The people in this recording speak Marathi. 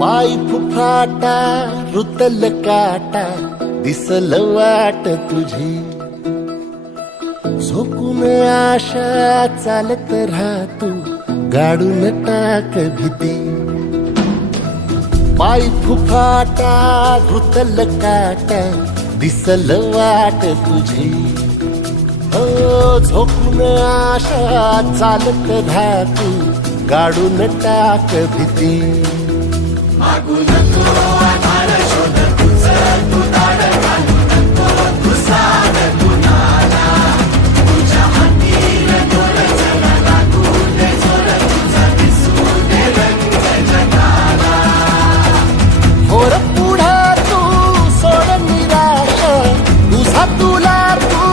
पाय फुफाटा रुतल काटा दिसल वाट तुझी, झोकून आशा चालत राहा तू गाडून टाक भीती. पाय फुफाटा रुतल काटा दिसल वाट तुझी, हो झोकून आशा चालत राहा तू गाडून टाक भीती. मागून